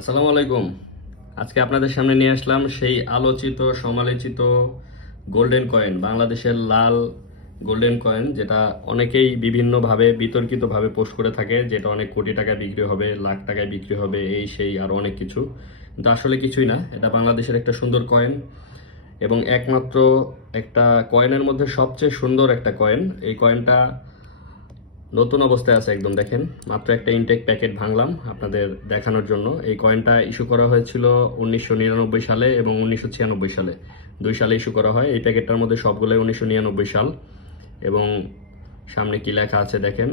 আসসালামু আলাইকুম। আজকে আপনাদের সামনে নিয়ে আসলাম সেই আলোচিত সমালোচিত গোল্ডেন কয়েন, বাংলাদেশের লাল গোল্ডেন কয়েন, যেটা অনেকেই বিভিন্নভাবে বিতর্কিতভাবে পোস্ট করে থাকে, যেটা অনেক কোটি টাকায় বিক্রি হবে, লাখ টাকায় বিক্রি হবে, এই সেই আরো অনেক কিছু। কিন্তু আসলে কিছুই না, এটা বাংলাদেশের একটা সুন্দর কয়েন এবং একমাত্র একটা কয়েনের মধ্যে সবচেয়ে সুন্দর একটা কয়েন। এই কয়েনটা নতুন অবস্থায় আছে একদম, দেখেন। মাত্র একটা ইনটেক প্যাকেট ভাঙলাম আপনাদের দেখানোর জন্য। এই কয়েনটা ইস্যু করা হয়েছিল 1999 সালে এবং 1996 সালে, 2 সালে ইস্যু করা হয়। এই প্যাকেটটার মধ্যে সবগুলোই 1999 সাল। এবং সামনে কি লেখা আছে দেখেন,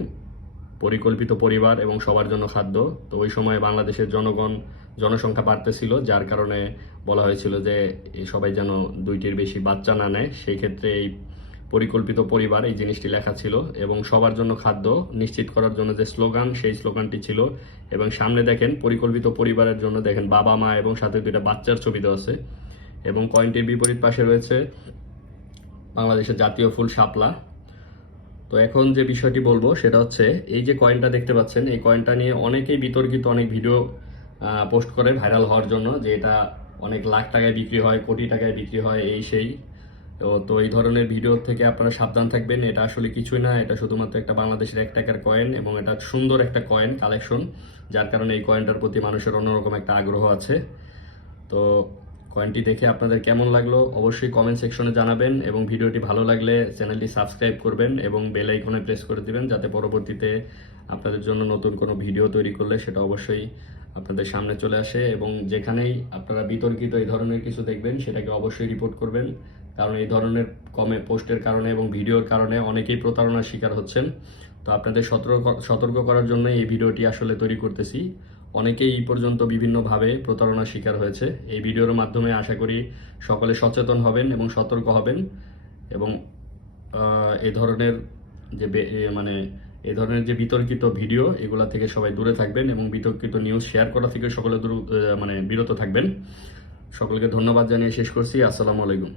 পরিকল্পিত পরিবার এবং সবার জন্য খাদ্য। তো ওই সময় বাংলাদেশের জনসংখ্যা বাড়তেছিল, যার কারণে বলা হয়েছিল যে সবাই যেন 2টির বেশি বাচ্চা না নেয়। সেই ক্ষেত্রে এই পরিকল্পিত পরিবার এই জিনিসটি লেখা ছিল এবং সবার জন্য খাদ্য নিশ্চিত করার জন্য যে স্লোগান, সেই স্লোগানটি ছিল। এবং সামনে দেখেন পরিকল্পিত পরিবারের জন্য দেখেন বাবা মা এবং সাথে 2টা বাচ্চার ছবি দেওয়া আছে। এবং কয়েনটির বিপরীত পাশে রয়েছে বাংলাদেশের জাতীয় ফুল শাপলা। তো এখন যে বিষয়টি বলবো সেটা হচ্ছে, এই যে কয়েনটা দেখতে পাচ্ছেন, এই কয়েনটা নিয়ে অনেকেই বিতর্কিত অনেক ভিডিও পোস্ট করে ভাইরাল হওয়ার জন্য, যে এটা অনেক লাখ টাকায় বিক্রি হয়, কোটি টাকায় বিক্রি হয়, এই সেই। তো এই ধরনের ভিডিও থেকে আপনারা সাবধান থাকবেন। এটা আসলে কিছুই না, এটা শুধুমাত্র একটা বাংলাদেশের 1 টাকার কয়েন এবং এটা সুন্দর একটা কয়েন কালেকশন, যার কারণে এই কয়েনটার প্রতি মানুষের অন্যরকম একটা আগ্রহ আছে। তো কয়েনটি দেখে আপনাদের কেমন লাগলো অবশ্যই কমেন্ট সেকশনে জানাবেন এবং ভিডিওটি ভালো লাগলে চ্যানেলটি সাবস্ক্রাইব করবেন এবং বেল আইকনে প্রেস করে দিবেন, যাতে পরবর্তীতে আপনাদের জন্য নতুন কোনো ভিডিও তৈরি করলে সেটা অবশ্যই আপনাদের সামনে চলে আসে। এবং যেখানেই আপনারা বিতর্কিত এই ধরনের কিছু দেখবেন সেটাকে অবশ্যই রিপোর্ট করবেন, কারণ এই ধরনের পোস্টের কারণে এবং ভিডিওর কারণে অনেকেই প্রতারণার শিকার হচ্ছেন। তো আপনাদের সতর্ক করার জন্য এই ভিডিওটি আসলে তৈরি করতেছি। অনেকেই এই পর্যন্ত বিভিন্নভাবে প্রতারণার শিকার হয়েছে। এই ভিডিওর মাধ্যমে আশা করি সকলে সচেতন হবেন এবং সতর্ক হবেন এবং এই ধরনের যে মানে এই ধরনের যে বিতর্কিত ভিডিও, এগুলা থেকে সবাই দূরে থাকবেন এবং বিতর্কিত নিউজ শেয়ার করা থেকে সকলে বিরত থাকবেন। সকলকে ধন্যবাদ জানিয়ে শেষ করছি। আসসালামু আলাইকুম।